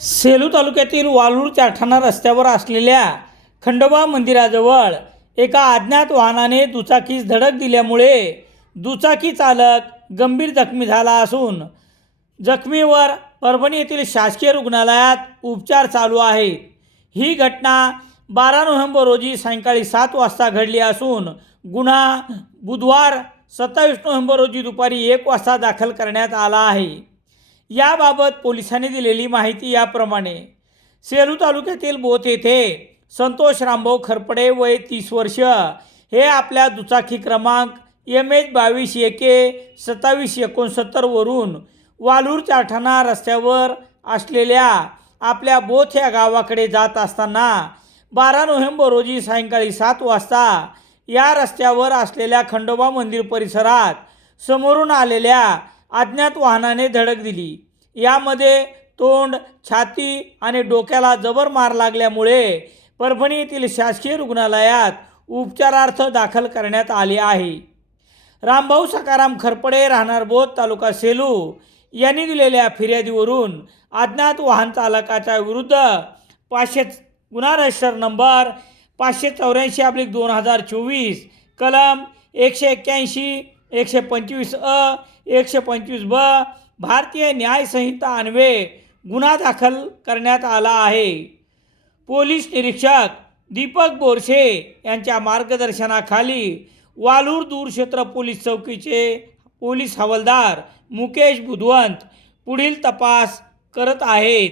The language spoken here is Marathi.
सेलू तालुक्यातील वालूर चारठाणा रस्त्यावर असलेल्या खंडोबा मंदिराजवळ एका अज्ञात वाहनाने दुचाकीस धडक दिल्यामुळे दुचाकी चालक गंभीर जखमी झाला असून जखमीवर परभणी येथील शासकीय रुग्णालयात उपचार चालू आहेत ही घटना बारा नोव्हेंबर रोजी सायंकाळी सात वाजता घडली असून गुन्हा बुधवार सत्तावीस नोव्हेंबर रोजी दुपारी एक वाजता दाखल करण्यात आला आहे. याबाबत पोलिसांनी दिलेली माहिती याप्रमाणे. सेलू तालुक्यातील बोथ येथे संतोष रामभाऊ खरपडे वय तीस वर्ष. हे आपल्या दुचाकी क्रमांक एम एच बावीस एके सत्तावीस एकोणसत्तरवरून वालूर चारठाणा रस्त्यावर असलेल्या आपल्या बोथ या गावाकडे जात असताना बारा नोव्हेंबर रोजी सायंकाळी सात वाजता या रस्त्यावर असलेल्या खंडोबा मंदिर परिसरात समोरून आलेल्या अज्ञात वाहनाने धडक दिली. यामध्ये तोंड छाती आणि डोक्याला जबर मार लागल्यामुळे परभणी येथील शासकीय रुग्णालयात उपचारार्थ दाखल करण्यात आले आहे. रामभाऊ सकाराम खरपडे राहणार बोध तालुका सेलू यांनी दिलेल्या फिर्यादीवरून अज्ञात वाहन चालकाच्या विरुद्ध पाचशे गुन्हा रजिस्टर नंबर पाचशे चौऱ्याऐंशी अब्लिक दोन हजार चोवीस कलम एकशे एक्क्याऐंशी एकशे पंचवीस अ एकशे पंचवीस ब भारतीय न्यायसंहिता अन्वये गुन्हा दाखल करण्यात आला आहे. पोलीस निरीक्षक दीपक बोरसे यांच्या मार्गदर्शनाखाली वालूर दूरक्षेत्र पोलीस चौकीचे पोलीस हवालदार मुकेश बुधवंत पुढील तपास करत आहेत.